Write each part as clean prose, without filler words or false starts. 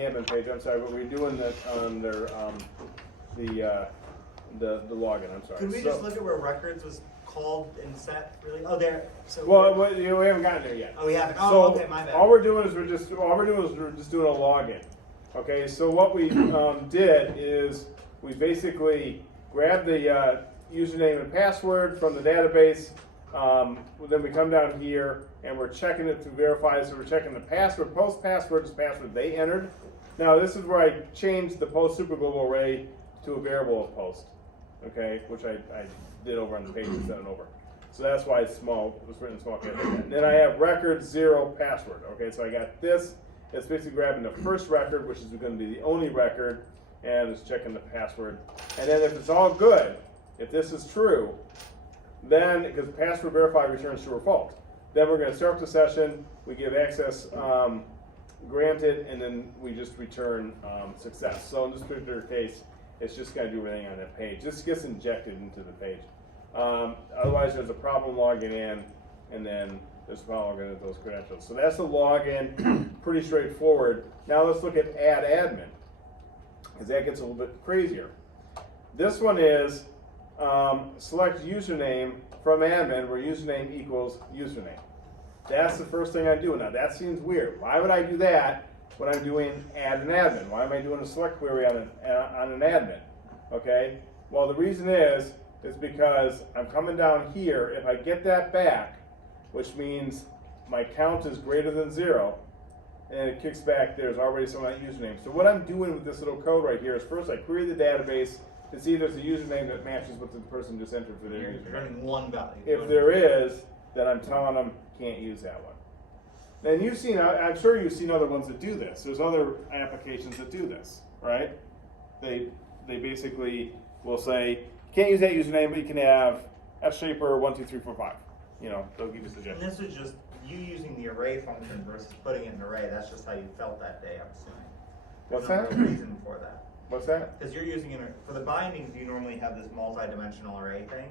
admin page, I'm sorry, but we're doing that on their, the login, I'm sorry. Could we just look at where records was called and set, really? Oh, there, so. Well, we haven't gotten there yet. Oh, we haven't, oh, So, okay, my bad. all we're doing is we're just doing a login. Okay, so what we did is we basically grabbed the username and password from the database. Then we come down here and we're checking it to verify. So we're checking the password. Post password is password they entered. Now this is where I changed the post superglobal array to a variable of post. Okay, which I did over on the page and sent it over. So that's why it's small. It was written in small characters. And then I have record 0 password. Okay, so I got this. It's basically grabbing the first record, which is going to be the only record, and it's checking the password. And then if it's all good, if this is true, then, because password verify returns true or false, then we're going to start the session, we give access granted, and then we just return success. So in this particular case, it's just going to do everything on that page. This gets injected into the page. Otherwise, there's a problem logging in, and then there's a problem logging into those credentials. So that's the login, pretty straightforward. Now let's look at add admin, because that gets a little bit crazier. This one is select username from admin where username equals username. That's the first thing I do. Now that seems weird. Why would I do that when I'm doing add an admin? Why am I doing a select query on an admin? Okay. Well, the reason is because I'm coming down here. If I get that back, which means my count is greater than 0, and it kicks back there's already some of that username. So what I'm doing with this little code right here is first I query the database to see if there's a username that matches what the person just entered for their username. Returning one value. If there is, then I'm telling them can't use that one. And you've seen, I'm sure you've seen other ones that do this. There's other applications that do this, right? They basically will say, you can't use that username, but you can have fshaper12345. You know, they'll give you suggestions. And this is just you using the array function versus putting it in an array. That's just how you felt that day, I'm assuming. What's There's that? no real reason for that. What's that? Because you're using it for the bindings, you normally have this multi-dimensional array thing,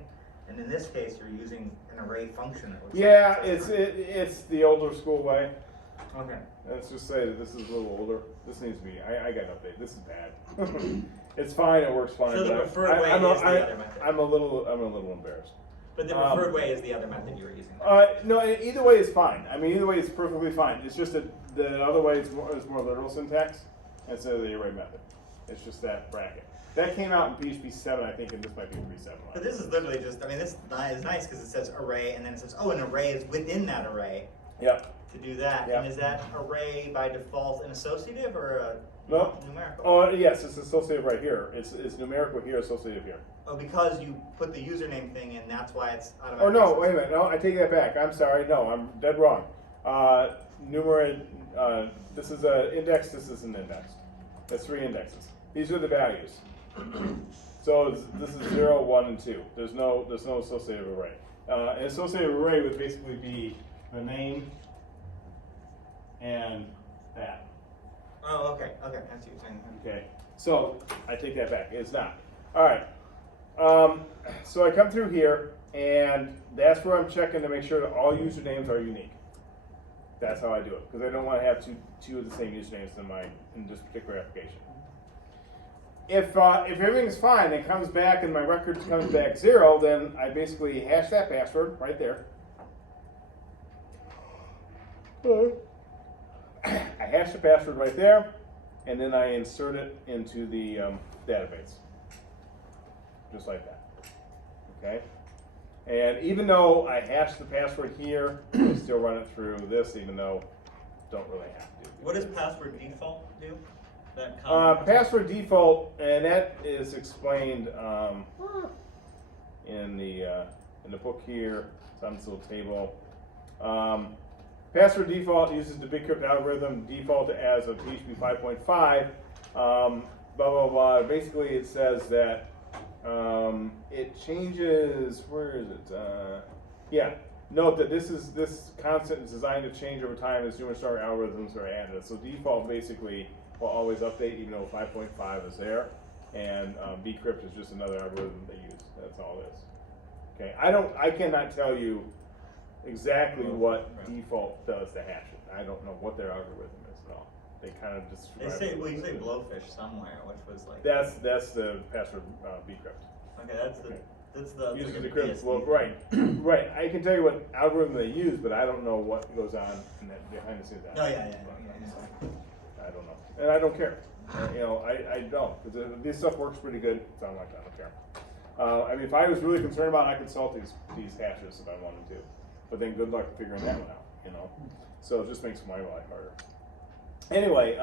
and in this case, you're using an array function. It looks Yeah, like. it's the older school way. Okay. Let's just say that this is a little older. This needs to be. I got to update. This is bad. It's fine. It works fine. So the but preferred way is the other method. I'm a little embarrassed. But the preferred way is the other method you were using. No, either way is fine. I mean, either way is perfectly fine. It's just that the other way is more literal syntax instead of the array method. It's just that bracket. That came out in PHP 7, I think, and this might be 3.7. But this is literally just, I mean, this is nice because it says array, and then it says, oh, an array is within that array. Yep. To do that. Yep. And is that array by default an associative or a numerical? Oh, yes, it's associative right here. It's numerical here, associative here. Oh, because you put the username thing in, that's why it's automatic. Oh, no, wait a minute. No, I take that back. I'm sorry. No, I'm dead wrong. This is an index, this is an index. That's 3 indexes. These are the values. So this is 0, 1, and 2. There's no associative array. An associative array would basically be the name and that. Oh, okay, I see what you're saying. Okay, so I take that back. It's not. All right. So I come through here, and that's where I'm checking to make sure that all usernames are unique. That's how I do it, because I don't want to have two of the same usernames in this particular application. If everything's fine and comes back and my record comes back 0, then I basically hash that password right there. I hash the password right there, and then I insert it into the database, just like that. Okay. And even though I hash the password here, I still run it through this, even though don't really have to. What does password default do? Password default, and that is explained in the book here. It's on this little table. Password default uses the BitCrypt algorithm default as of PHP 5.5. Blah blah blah. Basically, it says that it changes. Where is it? Yeah. Note that this constant is designed to change over time as numerous star algorithms are added. So default basically will always update, even though 5.5 is there, and bcrypt is just another algorithm they use. That's all it is. Okay, I cannot tell you exactly what default does to hash it. I don't know what their algorithm is at all. They kind of just. They say, well, you say blowfish somewhere, which was like. That's the password bcrypt. Okay, that's the, that's the. Uses like the a crypt. BSD Well, thing. right, right. I can tell you what algorithm they use, but I don't know what goes on in that behind the scenes. Oh, yeah. I don't know, and I don't care. You know, I don't, because this stuff works pretty good. So I'm like, I don't care. I mean, if I was really concerned about it, I could salt these hashes if I wanted to, but then good luck figuring that one out. You know, so it just makes my life harder. Anyway,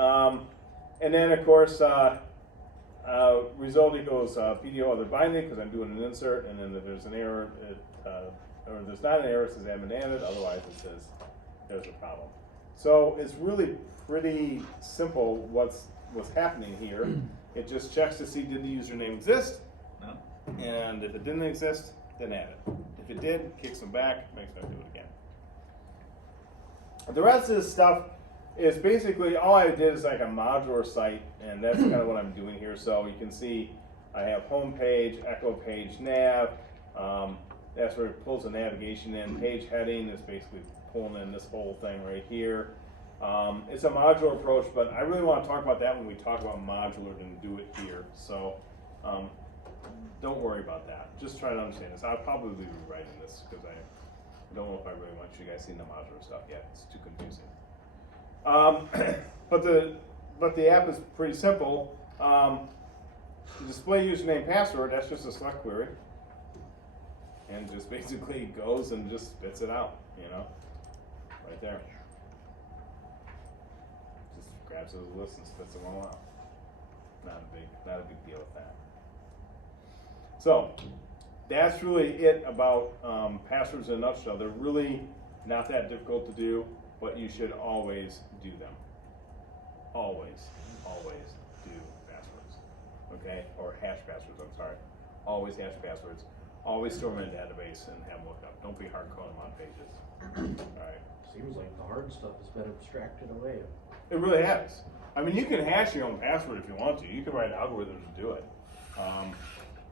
and then of course, result equals PDO other binding because I'm doing an insert, and then if there's an error, or there's not an error, it says admin added. Otherwise, it says there's a problem. So it's really pretty simple what's happening here. It just checks to see did the username exist, No? and if it didn't exist, then add it. If it did, kicks them back, makes them do it again. The rest of this stuff is basically all I did is like a modular site, and that's kind of what I'm doing here. So you can see I have home page, echo page, nav. That's where it pulls the navigation in. Page heading is basically pulling in this whole thing right here. It's a modular approach, but I really want to talk about that when we talk about modular and do it here. So don't worry about that. Just try to understand this. I'll probably be rewriting this because I don't know if I really want you guys seeing the modular stuff yet. It's too confusing. But the app is pretty simple. Display username password, that's just a select query. And just basically goes and just spits it out, you know, right there. Just grabs those lists and spits them all out. Not a big deal with that. So that's really it about passwords in a nutshell. They're really not that difficult to do, but you should always do them. Always do passwords, okay? Or hash passwords, I'm sorry. Always hash passwords. Always store them in a database and have them looked up. Don't be hard coding them on pages. All right. Seems like the hard stuff has been abstracted away. It really has. I mean, you can hash your own password if you want to. You can write algorithms to do it.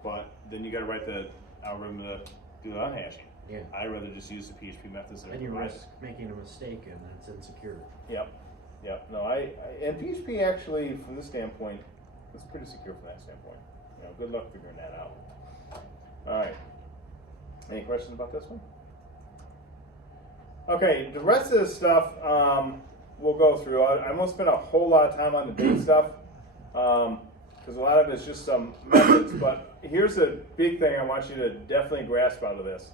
But then you got to write the algorithm to do the unhashing. Yeah. I'd rather just use the PHP methods that are And you provided. risk making a mistake and it's insecure. Yep. No, and PHP actually, from this standpoint, is pretty secure from that standpoint. You know, good luck figuring that out. All right. Any questions about this one? Okay, the rest of this stuff we'll go through. I won't spend a whole lot of time on the date stuff because a lot of it is just some methods. But here's a big thing I want you to definitely grasp out of this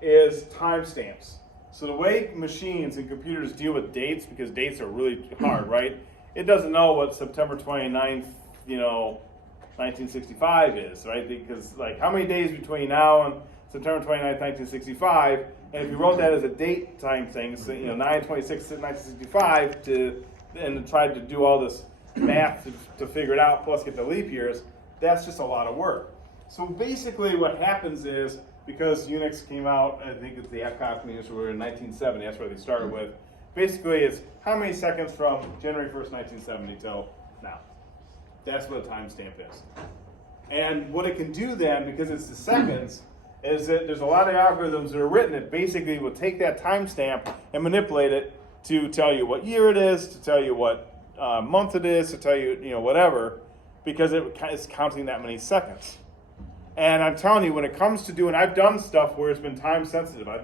is timestamps. So the way machines and computers deal with dates, because dates are really hard, right? It doesn't know what September 29th, 1965 is, right? Because like how many days between now and September 29th, 1965, and if you wrote that as a date time thing, so 9/26/1965, and tried to do all this math to figure it out, plus get the leap years, that's just a lot of work. So basically what happens is, because Unix came out, I think it's the AppCon communities were in 1970, that's where they started with, basically it's how many seconds from January 1st, 1970 till now. That's what a timestamp is. And what it can do then, because it's the seconds, is that there's a lot of algorithms that are written that basically will take that timestamp and manipulate it to tell you what year it is, to tell you what month it is, to tell you, whatever, because it's counting that many seconds. And I'm telling you, when it comes to doing, I've done stuff where it's been time sensitive. I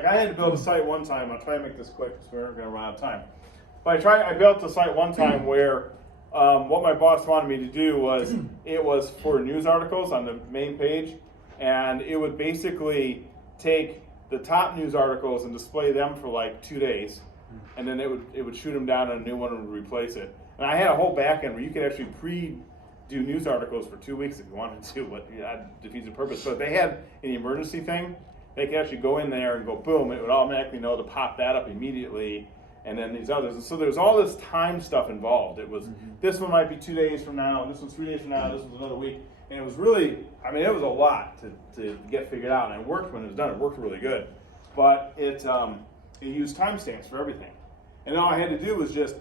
had to build a site one time. I'll try to make this quick because we're going to run out of time. But I built a site one time where what my boss wanted me to do was, it was for news articles on the main page, and it would basically take the top news articles and display them for like 2 days, and then it would shoot them down and a new one would replace it. And I had a whole back end where you could actually do news articles for 2 weeks if you wanted to, but that defeats the purpose. So if they had an emergency thing, they could actually go in there and go boom, it would automatically know to pop that up immediately, and then these others. And so there's all this time stuff involved. It was, this one might be 2 days from now, this one's 3 days from now, this one's another week. And it was really, it was a lot to get figured out, and it worked when it was done. It worked really good. But it used timestamps for everything. And all I had to do was just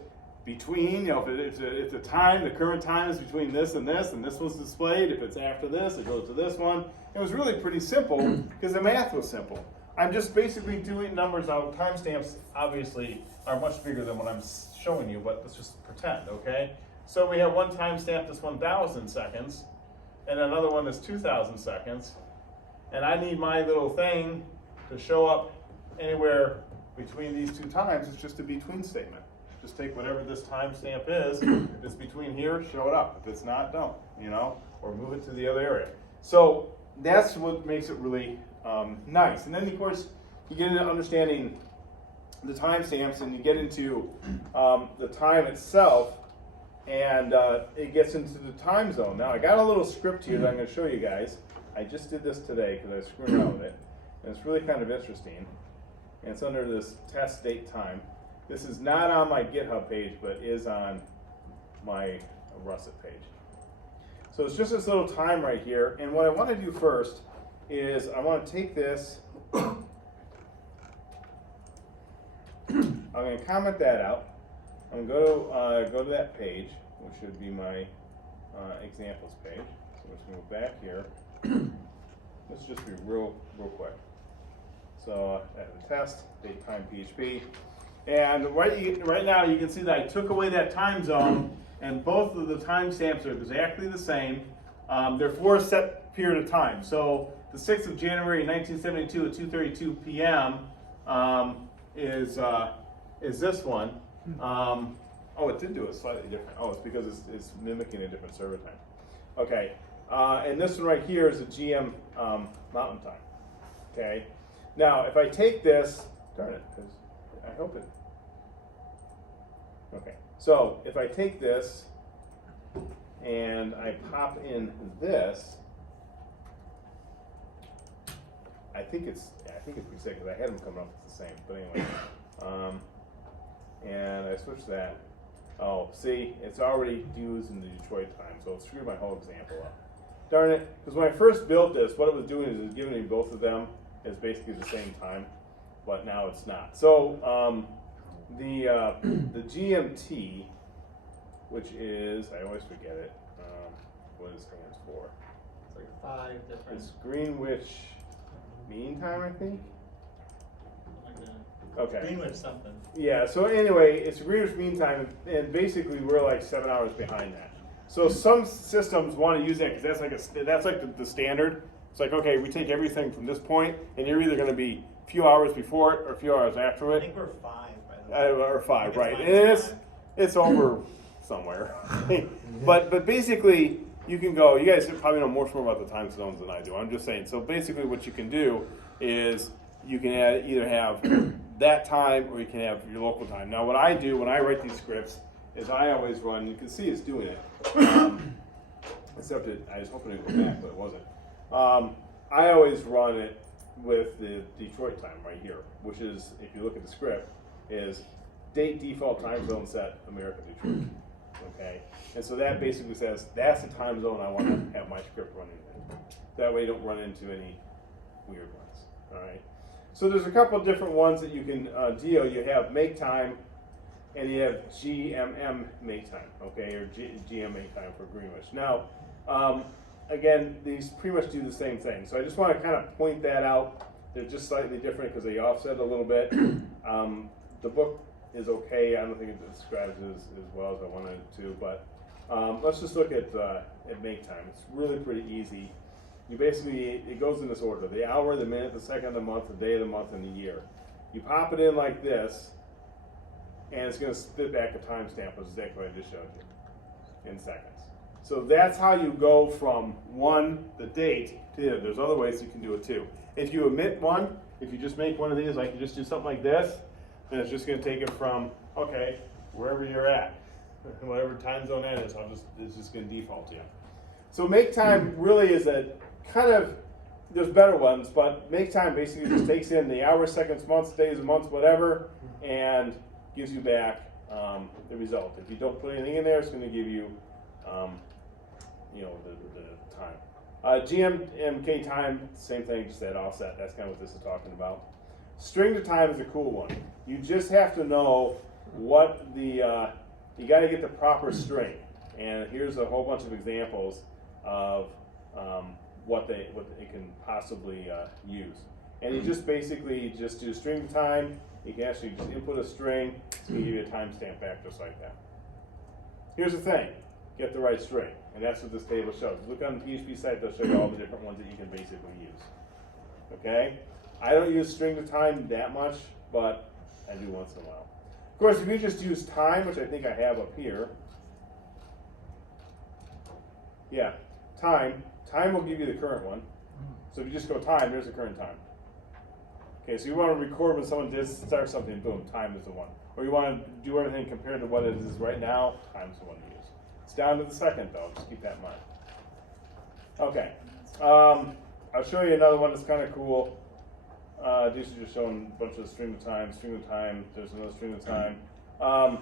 between, if it's a time, the current time is between this and this one's displayed. If it's after this, it goes to this one. It was really pretty simple because the math was simple. I'm just basically doing numbers out. Timestamps obviously are much bigger than what I'm showing you, but let's just pretend, okay? So we have one timestamp that's 1,000 seconds, and another one that's 2,000 seconds, and I need my little thing to show up anywhere between these two times. It's just a between statement. Just take whatever this timestamp is. If it's between here, show it up. If it's not, don't, or move it to the other area. So that's what makes it really nice. And then, of course, you get into understanding the timestamps, and you get into the time itself, and it gets into the time zone. Now, I got a little script here that I'm going to show you guys. I just did this today because I screwed around with it, and it's really kind of interesting. And it's under this test date time. This is not on my GitHub page, but is on my Russet page. So it's just this little time right here, and what I want to do first is I want to take this, I'm going to comment that out. I'm going to go to that page, which should be my examples page. So I'm just going to go back here. Let's just be real quick. So at the test, date time PHP. And right now you can see that I took away that time zone, and both of the timestamps are exactly the same. They're for a set period of time. So the 6th of January 1972 at 2:32 p.m. Is this one. Oh, it did do it slightly different. Oh, it's because it's mimicking a different server time. Okay, and this one right here is a GM Mountain Time. Okay, now if I take this, darn it, because I hope it. Okay, so if I take this and I pop in this, I think it's reset because I had them coming up with the same. But anyway, and I switch that. Oh, see, it's already used in the Detroit time, so it screwed my whole example up. Darn it! Because when I first built this, what it was doing is it was giving me both of them as basically the same time, but now it's not. So the GMT, which is, I always forget it, what it stands for. It's like 5 different. It's Greenwich Mean Time, I think. Like that. Okay. Greenwich something. Yeah, so anyway, it's Greenwich Mean Time, and basically we're like 7 hours behind that. So some systems want to use that because that's like the standard. It's like, okay, we take everything from this point, and you're either going to be a few hours before it or a few hours after I it. think we're 5 by the way. Or 5, right? It's And fine. it's over somewhere. But basically, you can go. You guys probably know more about the time zones than I do. I'm just saying. So basically, what you can do is you can either have that time or you can have your local time. Now, what I do when I write these scripts is I always run. You can see it's doing it. Except I was hoping it would go back, but it wasn't. I always run it with the Detroit time right here, which is, if you look at the script, is date default time zone set America Detroit. Okay, and so that basically says that's the time zone I want to have my script running in. That way you don't run into any weird ones. All right. So there's a couple of different ones that you can deal. You have make time, and you have GMM make time. Okay, or GM make time for Greenwich. Now, again, these pretty much do the same thing. So I just want to kind of point that out. They're just slightly different because they offset a little bit. The book is okay. I don't think it describes it as well as I wanted it to, but let's just look at make time. It's really pretty easy. You basically, it goes in this order: the hour, the minute, the second, the month, the day of the month, and the year. You pop it in like this, and it's going to spit back a timestamp, which is exactly what I just showed you, in seconds. So that's how you go from the date, to the other. There's other ways you can do it too. If you omit one, if you just make one of these, like you just do something like this, then it's just going to take it from, okay, wherever you're at, whatever time zone that is, it's just going to default to you. So make time really is a kind of, there's better ones, but make time basically just takes in the hours, seconds, months, days, months, whatever, and gives you back the result. If you don't put anything in there, it's going to give you, the time. GMK time, same thing, just that offset. That's kind of what this is talking about. String to time is a cool one. You just have to know what you got to get the proper string. And here's a whole bunch of examples of what it can possibly use. And you just basically just do string time. You can actually just input a string, it's gonna give you a timestamp back just like that. Here's the thing, get the right string, and that's what this table shows. Look on the PHP site, they'll show you all the different ones that you can basically use. Okay? I don't use string to time that much, but I do once in a while. Of course, if you just use time, which I think I have up here, yeah, time will give you the current one. So if you just go time, there's the current time. Okay, so you want to record when someone did start something, boom, time is the one. Or you want to do everything compared to what it is right now, time's the one to use. It's down to the second though, just keep that in mind. Okay, I'll show you another one that's kind of cool. These are just showing a bunch of string of time, there's another string of time. Now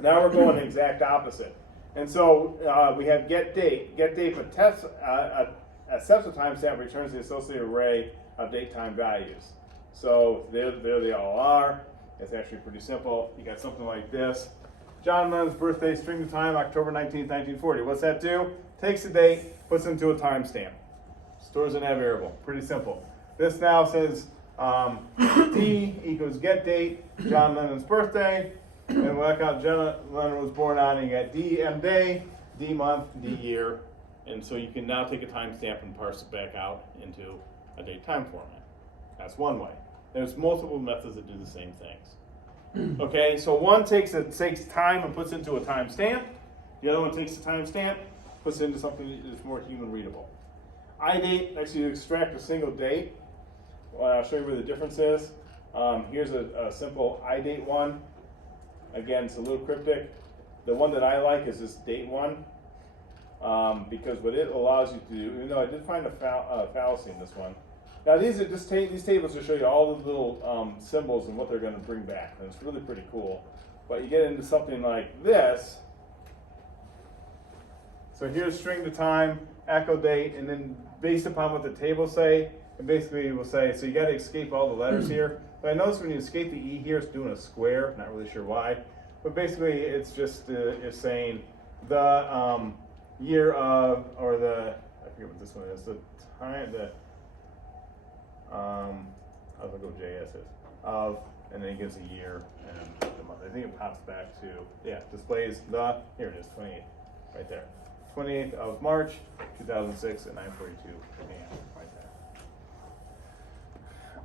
we're going the exact opposite. And so we have get date, but accepts a timestamp, returns the associated array of date time values. So there they all are. It's actually pretty simple. You got something like this. John Lennon's birthday, string of time, October 19th, 1940. What's that do? Takes the date, puts into a timestamp. Stores in that variable. Pretty simple. This now says D equals get date, John Lennon's birthday, and work out John Lennon was born on, and you got D M day, D month, D year, and so you can now take a timestamp and parse it back out into a date time format. That's one way. There's multiple methods that do the same things. Okay, so one takes time and puts into a timestamp. The other one takes the timestamp, puts it into something that is more human readable. IDate lets you extract a single date. I'll show you where the difference is. Here's a simple IDate one. Again, it's a little cryptic. The one that I like is this date one, because what it allows you to do, even though I did find a fallacy in this one. Now these tables will show you all the little symbols and what they're going to bring back, and it's really pretty cool. But you get into something like this. So here's string to time, echo date, and then based upon what the tables say, it basically will say, so you got to escape all the letters here. But I notice when you escape the E here, it's doing a square. Not really sure why, but basically it's just it's saying the year of, or the, I forget what this one is, the time, the I'll go JS is of, and then it gives a year and the month. I think it pops back to, yeah, displays the, here it is, 28, right there. 28th of March, 2006 at 9:42 a.m. right there.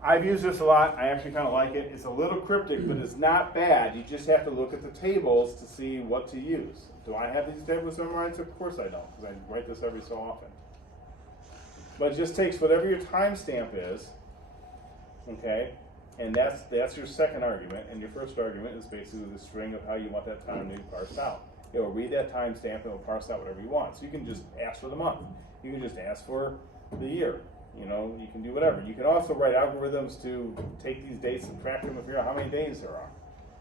I've used this a lot. I actually kind of like it. It's a little cryptic, but it's not bad. You just have to look at the tables to see what to use. Do I have these tables memorized? Of course I don't, because I write this every so often. But it just takes whatever your timestamp is, okay, and that's your second argument, and your first argument is basically the string of how you want that time to be parsed out. It will read that timestamp and it will parse out whatever you want. So you can just ask for the month. You can just ask for the year. You know, you can do whatever. You can also write algorithms to take these dates and track them and figure out how many days there are.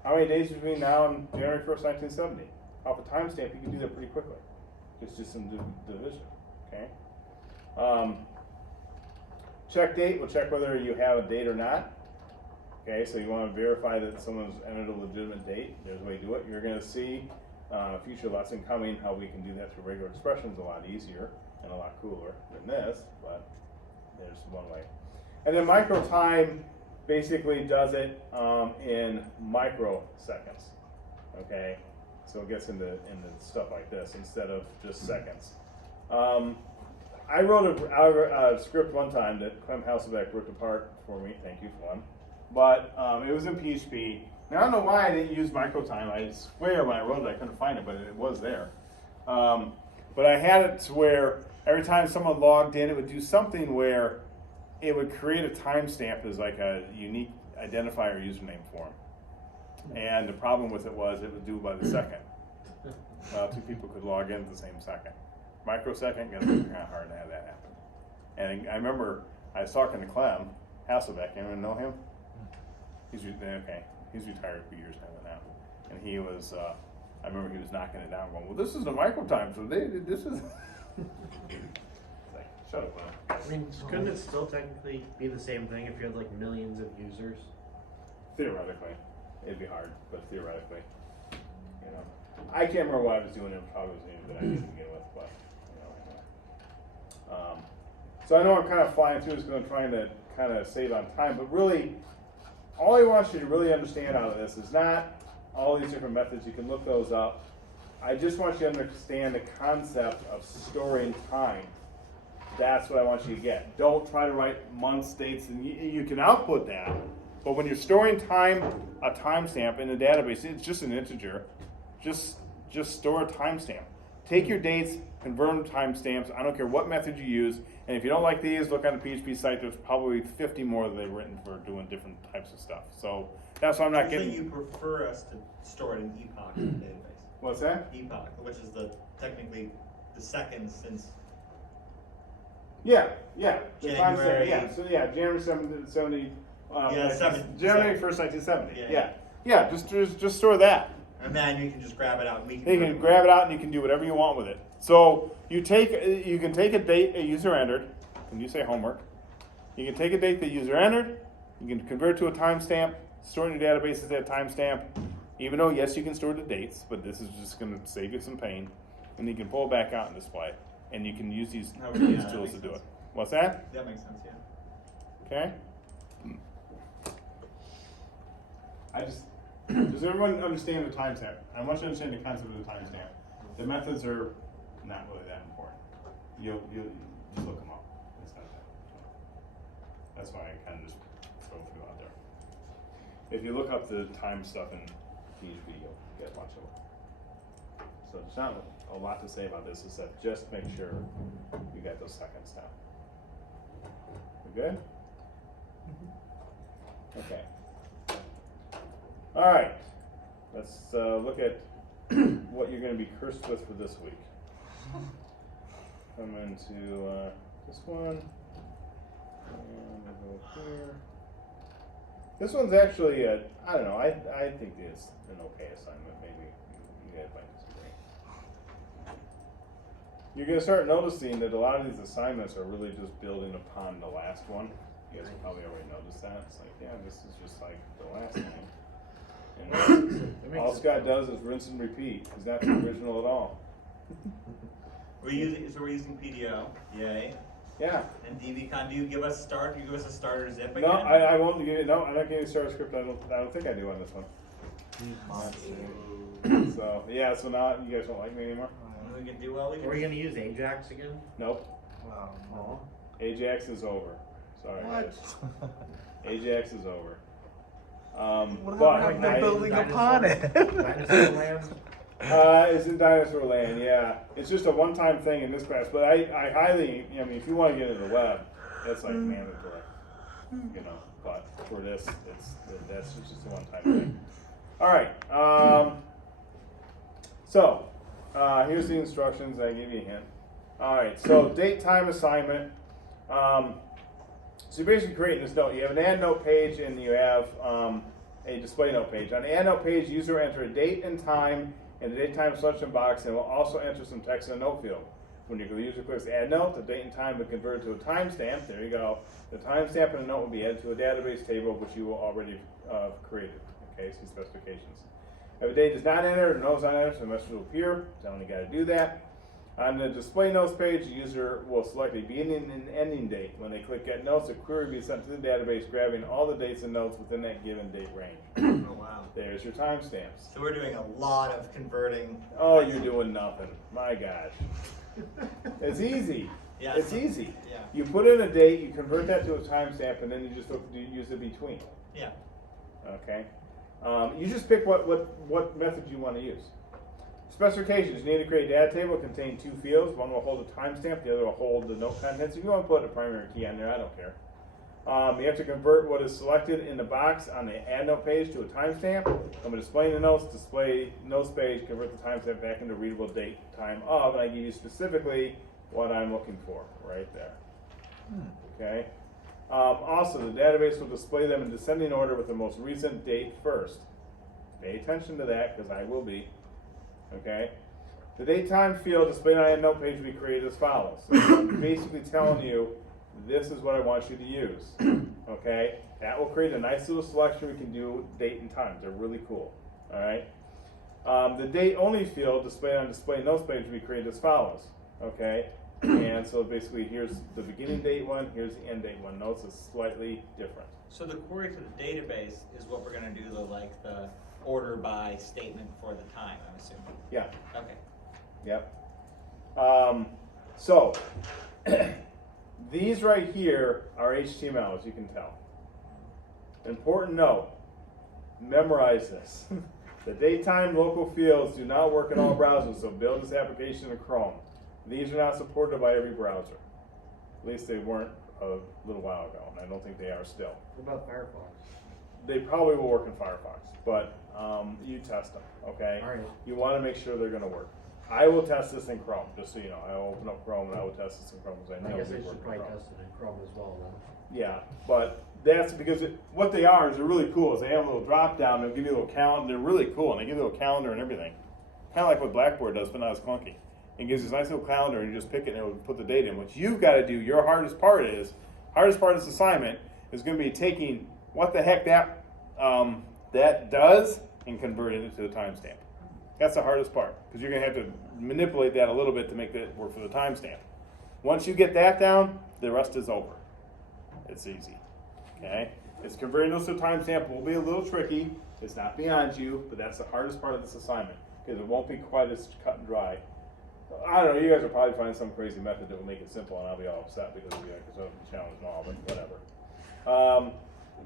How many days between now and January 1st, 1970? Off a timestamp, you can do that pretty quickly. It's just some division, okay? Check date will check whether you have a date or not. Okay, so you want to verify that someone's entered a legitimate date. There's a way to do it. You're going to see future lesson coming how we can do that through regular expressions a lot easier and a lot cooler than this, but there's one way. And then micro time basically does it in microseconds. Okay, so it gets into stuff like this instead of just seconds. I wrote a script one time that Clem Hasselbeck ripped apart for me. Thank you, Clem. But it was in PHP. Now, I don't know why I didn't use microtime. I swear when I wrote it, I couldn't find it, but it was there. But I had it to where every time someone logged in, it would do something where it would create a timestamp as like a unique identifier username form. And the problem with it was it would do it by the second. Two people could log in at the same second. Microsecond, gonna be kind of hard to have that happen. And I remember I was talking to Clem Hasselbeck. Anyone know him? He's okay. He's retired a few years ago now, and he was. I remember he was knocking it down, going, "Well, this is a microtime, so this is." Like, shut up, Clem. I mean, couldn't it still technically be the same thing if you had like millions of users? Theoretically, it'd be hard, but theoretically, you know, I can't remember what I was doing. It probably was anything that I did to begin with, but you know, anyway. So I know I'm kind of flying through this because I'm trying to kind of save on time, but really, all I want you to really understand out of this is not all these different methods. You can look those up. I just want you to understand the concept of storing time. That's what I want you to get. Don't try to write months, dates, and you can output that. But when you're storing time, a timestamp in the database, it's just an integer. Just store a timestamp. Take your dates, convert them to timestamps. I don't care what method you use. And if you don't like these, look on the PHP site. There's probably 50 more that they've written for doing different types of stuff. So that's why I'm not So getting. you prefer us to store it in epoch in the database? What's that? Epoch, which is technically the second since. Yeah. The timestamp. January. Yeah. So yeah, January 70. January 1st, 1970. Yeah. Just store that. And then you can just grab it out and we can. You can grab it out and you can do whatever you want with it. So you can take a date a user entered, and you say homework. You can take a date the user entered, you can convert it to a timestamp, store it in your database as that timestamp, even though yes you can store the dates, but this is just going to save you some pain. And you can pull it back out and display it. And you can use these Okay, yeah, that tools to makes do it. sense. What's that? That makes sense, yeah. Okay? Does everyone understand the timestamp? I want you to understand the concept of the timestamp. The methods are not really that important. You just look them up. It's not that. That's why I kind of just throw them out there. If you look up the time stuff in PHP, you'll get a bunch of them. So there's not a lot to say about this, except just make sure you got those seconds down. We good? Okay. All right. Let's look at what you're going to be cursed with for this week. Come into this one. And we'll go here. This one's actually, I don't know, I think it's an okay assignment. Maybe you guys might disagree. You're going to start noticing that a lot of these assignments are really just building upon the last one. You guys probably already noticed that. It's like, yeah, this is just like the last thing. And all Scott does is rinse and repeat. He's not original at all. We're using PDO, yay. Yeah. And DBCon, do you give us a starter zip again? No, I won't give you. No, I'm not giving you Star Script. I don't think I do on this one. So yeah. So now you guys don't like me anymore. We can do well. Are we gonna use Ajax again? Nope. Oh. Ajax is over. Sorry guys. Ajax is over. What But happened to building upon it? Dinosaur Land? It's in Dinosaur Land, yeah. It's just a one-time thing in this class, but I highly, I mean, if you want to get into the web, that's like mandatory, you know. But for this, that's just a one-time thing. All right. So here's the instructions. I gave you a hint. All right. So date time assignment. So you're basically creating this note. You have an add note page and you have a display note page. On the add note page, user will enter a date and time in the date time selection box and will also enter some text in the note field. When your user clicks add note, the date and time will convert to a timestamp. There you go. The timestamp in the note will be added to a database table which you will already created. Okay, see specifications. If a date is not entered or no is not entered, so the message will appear. Telling you got to do that. On the display notes page, the user will select a beginning and ending date. When they click get notes, a query will be sent to the database grabbing all the dates and notes within that given date range. Oh wow. There's your timestamps. So we're doing a lot of converting. Oh, you're doing nothing. My gosh. It's easy. Yeah, It's easy. Yeah. You put in a date, you convert that to a timestamp, and then you just use the between. Yeah. Okay? You just pick what method you want to use. Specifications. You need to create a data table. Contain two fields. One will hold a timestamp. The other will hold the note contents. If you want to put a primary key on there, I don't care. You have to convert what is selected in the box on the add note page to a timestamp. I'm going to display the notes, display notes page, convert the timestamp back into readable date time of, and I give you specifically what I'm looking for right there. Okay. Also, the database will display them in descending order with the most recent date first. Pay attention to that because I will be. Okay. The date time field displayed on a note page will be created as follows. So I'm basically telling you this is what I want you to use. Okay. That will create a nice little selection. We can do date and time. They're really cool. All right. The date only field displayed on display notes page will be created as follows. Okay. And so basically, here's the beginning date one, here's the end date one. Notice it's slightly different. So the query to the database is what we're gonna do the order by statement for the time, I'm assuming. Yeah. Okay. Yep. So these right here are HTML, as you can tell. Important note, memorize this. The datetime local fields do not work in all browsers, so build this application in Chrome. These are not supported by every browser. At least they weren't a little while ago, and I don't think they are still. What about Firefox? They probably will work in Firefox, but you test them, okay? All right. You want to make sure they're going to work. I will test this in Chrome, just so you know. I will open up Chrome and I will test this in Chrome because I know I guess they I work should in probably Chrome. test it in Chrome as well then. Yeah, but that's because what they are is they're really cool. Is they have a little drop down. They'll give you a little calendar. They're really cool, and they give you a little calendar and everything. Kind of like what Blackboard does, but not as clunky. It gives you this nice little calendar, and you just pick it and it will put the date in. What you've got to do, your hardest part of this assignment is going to be taking what the heck that does and converting it to the timestamp. That's the hardest part because you're going to have to manipulate that a little bit to make it work for the timestamp. Once you get that down, the rest is over. It's easy. Okay? It's converting those to a timestamp will be a little tricky. It's not beyond you, but that's the hardest part of this assignment because it won't be quite as cut and dry. I don't know, you guys will probably find some crazy method that will make it simple and I'll be all upset because it'll be like a challenge and all, but whatever.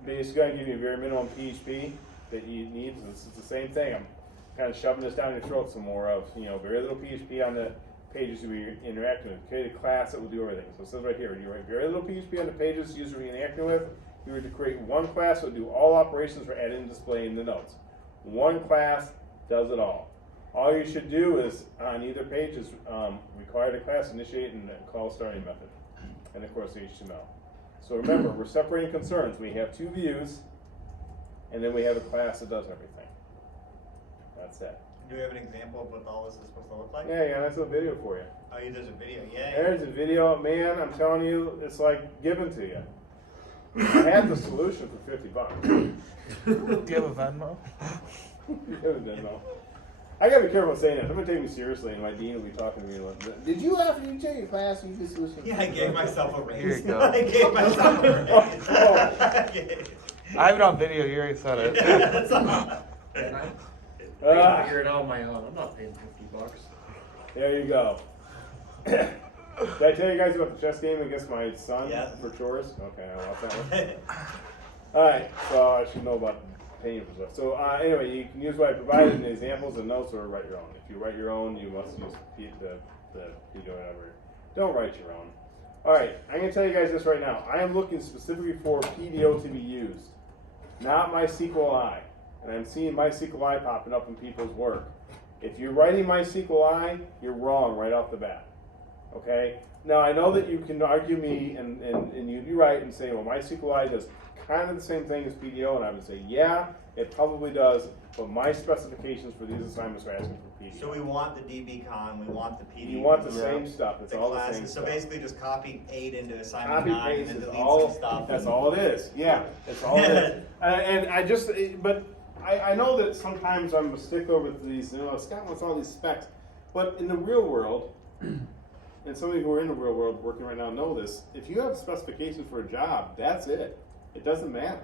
Basically, I'm gonna give you a very minimum PHP that you need. This is the same thing. I'm kind of shoving this down your throat some more of, very little PHP on the pages you'll be interacting with. Create a class that will do everything. So it says right here, you write very little PHP on the pages user will be interacting with. You were to create one class that will do all operations for adding and displaying the notes. One class does it all. All you should do is, on either page, is require the class, initiate, and call starting method. And of course, the HTML. So remember, we're separating concerns. We have two views, and then we have a class that does everything. That's it. Do we have an example of what all this is supposed to look like? Yeah, nice little video for you. Oh, there's a video, yay. There's a video, man, I'm telling you, it's like given to you. I had the solution for $50. Do you have a Venmo? I gotta be careful saying that. Somebody take me seriously, and my dean will be talking to me like, "Did you after you take your class use this solution?" Yeah, I gave myself a raise. Here you go. I gave myself a raise. I have it on video. You already said it. That's all. And I can figure it out on my own. I'm not paying $50. There you go. Did I tell you guys about the chess game against my son Yeah. for chores? Okay, I lost that one. Alright, so I should know about paying for stuff. So anyway, you can use what I provided in the examples and notes or write your own. If you write your own, you must use the video whatever. Don't write your own. Alright, I'm going to tell you guys this right now. I am looking specifically for PDO to be used, not MySQLi. And I'm seeing MySQLi popping up in people's work. If you're writing MySQLi, you're wrong right off the bat. Okay? Now, I know that you can argue me and you'd be right and say, well, MySQLi does kind of the same thing as PDO, and I would say, yeah, it probably does, but my specifications for these assignments are asking for PDO. So we want the DBCon, we want the PD. You want the we same stuff. It's all the same classes. So stuff. basically just copy 8 into assignment Copy 9 paste and is then all. delete some stuff. That's all it is. Yeah, that's all it is. And I just, but I know that sometimes I'm a stickler with these. Scott wants all these specs, but in the real world, and some of you who are in the real world working right now know this. If you have specifications for a job, that's it. It doesn't matter.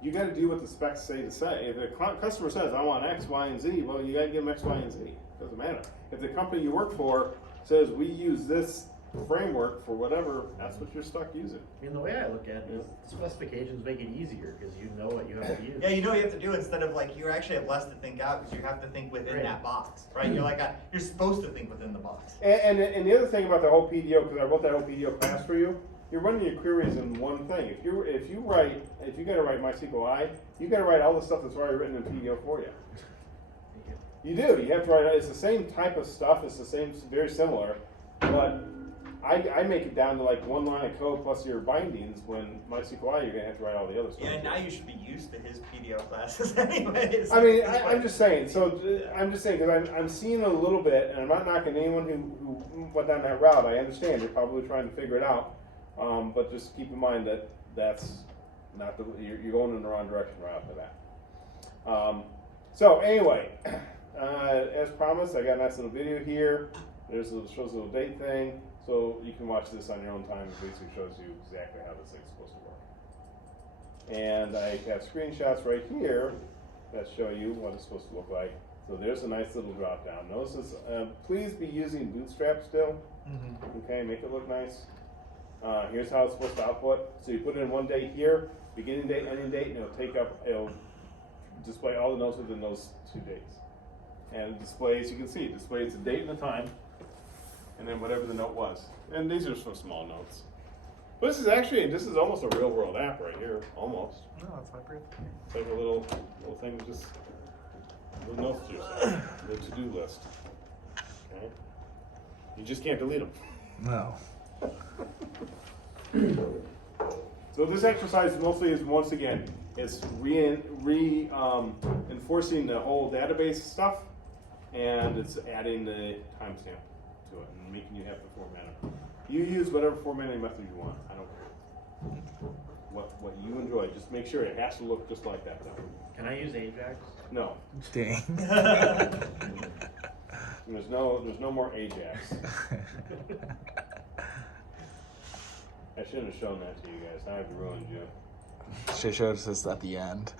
You got to do what the specs say to say. If the customer says, "I want X, Y, and Z," well, you got to give them X, Y, and Z. It doesn't matter. If the company you work for says, "We use this framework for whatever," that's what you're stuck using. I mean, the way I look at it is the specifications make it easier because you know what you have to use. Yeah, you know what you have to do instead of like, you actually have less to think out because you have to think within Right. that box, right? You're like, you're supposed to think within the box. And the other thing about the whole PDO, because I wrote that whole PDO class for you, you're running your queries in one thing. If you got to write MySQLi, you got to write all the stuff that's already written in PDO for you. You do. You have to write. It's the same type of stuff. It's the same, very similar, but I make it down to like one line of code plus your bindings. When MySQLi, you're gonna have to write all the other stuff. Yeah, now you should be used to his PDO classes anyways. I mean, I'm just saying. So I'm just saying because I'm seeing a little bit, and I'm not knocking anyone who went down that route. I understand you're probably trying to figure it out, but just keep in mind that that's not you're going in the wrong direction right after that. So anyway, as promised, I got a nice little video here. Shows a little date thing, so you can watch this on your own time. It basically shows you exactly how this thing's supposed to work. And I have screenshots right here that show you what it's supposed to look like. So there's a nice little drop down. Notice this, please be using Bootstrap still. Okay, make it look nice. Here's how it's supposed to output. So you put in one date here, beginning date, ending date, and it'll display all the notes within those 2 dates. And displays, you can see, it displays the date and the time, and then whatever the note was. And these are for small notes. But this is almost a real world app right here, almost. No, it's my birthday. It's like a little thing, just little notes to yourself, the to-do list. Okay? You just can't delete them. No. So this exercise mostly is, once again, it's enforcing the whole database stuff, and it's adding the timestamp to it and making you have the formatting. You use whatever formatting method you want. I don't care. What you enjoy. Just make sure it has to look just like that though. Can I use Ajax? No. Dang. There's no more Ajax. I shouldn't have shown that to you guys. Now I've ruined you. She showed us this at the end.